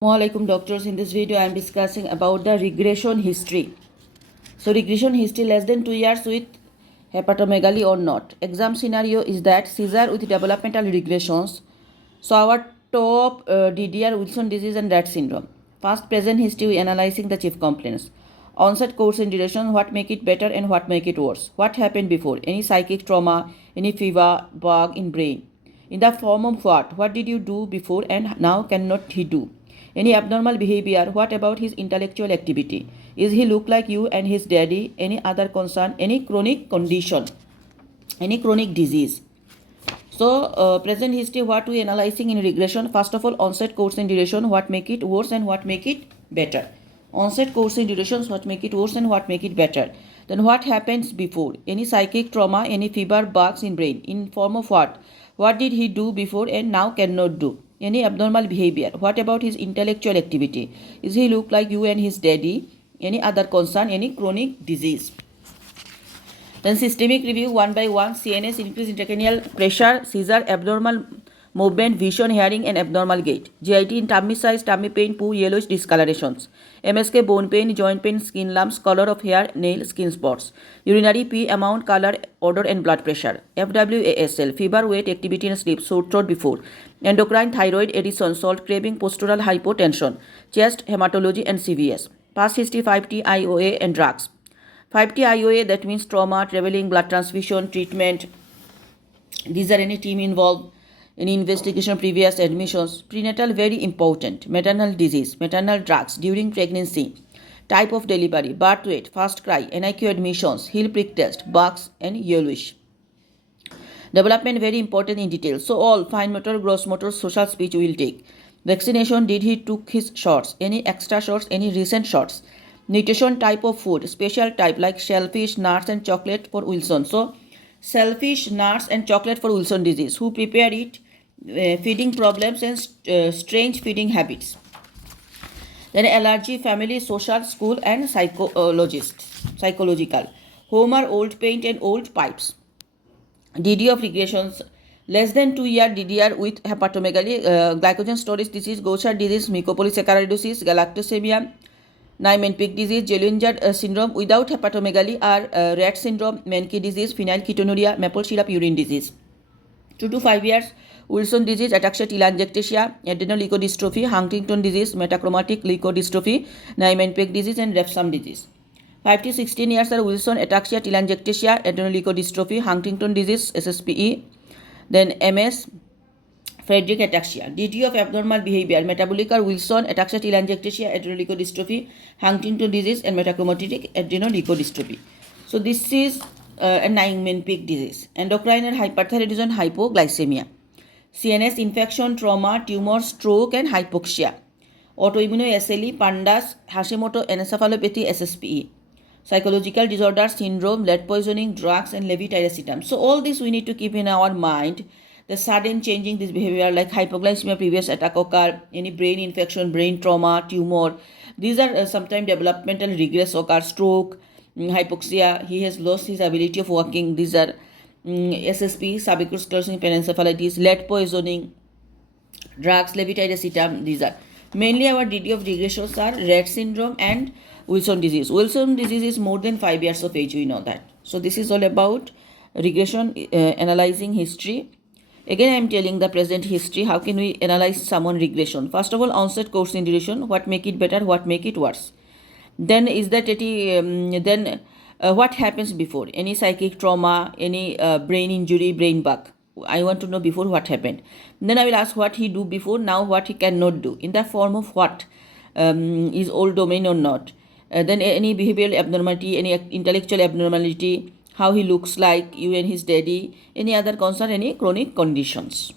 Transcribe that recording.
Assalamualaikum doctors. In this video I am discussing about the regression history. So regression history less than 2 years with hepatomegaly or not. Exam scenario is that Caesar with developmental regressions. So our top DDR Wilson disease and Rett syndrome. Past present history we analyzing the chief complaints. Onset course and duration, what make it better and what make it worse. What happened before, any psychic trauma, any fever, bug in brain. In the form of what? What did you do before and now cannot he do? Any abnormal behavior? What about his intellectual activity? Is he look like you and his daddy? Any other concern? Any chronic condition? Any chronic disease? So present history, what we analyzing in regression. First of all, onset, course and duration, what make it worse and what make it better. Onset, course and durations, what make it worse and what make it better. Then what happens before, any psychic trauma, any fever, bugs in brain, in form of what did he do before and now cannot do. Any abnormal behavior, what about his intellectual activity, is he look like you and his daddy, any other concern, any chronic disease. Then systemic review one by one. CNS, increased intracranial pressure, seizure, abnormal movement, vision, hearing and abnormal gait. GIT in tummy size, tummy pain, poo, yellowish discolorations. MSK, bone pain, joint pain, skin lumps, color of hair, nail, skin spots. Urinary P, amount, color, odor and blood pressure. FWASL, fever, weight, activity and sleep, sore throat before. Endocrine, thyroid, Edison, salt craving, postural hypotension. Chest, hematology and CVS. Past history 5T, IOA and drugs. 5T IOA, that means trauma, traveling, blood transfusion, treatment. These are any team involved, any investigation, previous admissions. Prenatal, very important. Maternal disease, maternal drugs during pregnancy. Type of delivery, birth weight, first cry, NIQ admissions, heel prick test, bugs and yellowish. Development, very important in detail. So all fine motor, gross motor, social speech will take. Vaccination, did he took his shots, any extra shots, any recent shots. Nutrition, type of food, special type like shellfish, nuts and chocolate for Wilson. So shellfish, nuts and chocolate for Wilson disease. Who prepare it? Feeding problems and strange feeding habits. Then allergy, family, social, school and psychological. Homer, old paint and old pipes. DD of regressions, less than 2 year DDR with hepatomegaly, glycogen storage disease, Gaucher disease, mucopolysaccharidosis, galactosemia, Niemann-Pick disease, Zollinger syndrome without hepatomegaly are Rett syndrome, Menkes disease, phenylketonuria, maple syrup urine disease. 2 to 5 years, Wilson disease, ataxia telangiectasia, adrenoleukodystrophy, Huntington disease, metachromatic leukodystrophy, Niemann-Pick disease and Refsum disease. 5 to 16 years are Wilson, ataxia telangiectasia, adrenoleukodystrophy, Huntington disease, SSPE, then MS, Friedreich ataxia. DT of abnormal behavior, metabolic or Wilson, ataxia telangiectasia, adrenoleukodystrophy, Huntington disease and metachromatic adrenoleukodystrophy. So this is a Niemann-Pick disease. Endocrine and hyperthyroidism, hypoglycemia. CNS, infection, trauma, tumor, stroke and hypoxia. Autoimmune SLE, pandas, Hashimoto encephalopathy, SSPE. Psychological disorders, syndrome, lead poisoning, drugs and levetiracetam. So all this we need to keep in our mind. The sudden changing this behavior like hypoglycemia, previous attack occur, any brain infection, brain trauma, tumor. These are sometimes developmental regress occur, stroke, hypoxia, he has lost his ability of walking. These are SSP, subacute sclerosing panencephalitis, lead poisoning, drugs, levetiracetam. These are mainly our DD of regressions are Rett syndrome and Wilson disease. Wilson disease is more than 5 years of age, we know that. So this is all about regression, analyzing history. Again, I am telling the present history. How can we analyze someone regression? First of all, onset, course and duration. What make it better? What make it worse? Then is that what happens before? Any psychic trauma, any brain injury, brain bug. I want to know before what happened. Then I will ask what he do before, now what he cannot do. In the form of what? Is old domain or not? Then any behavioral abnormality, any intellectual abnormality, how he looks like you and his daddy, any other concern, any chronic conditions.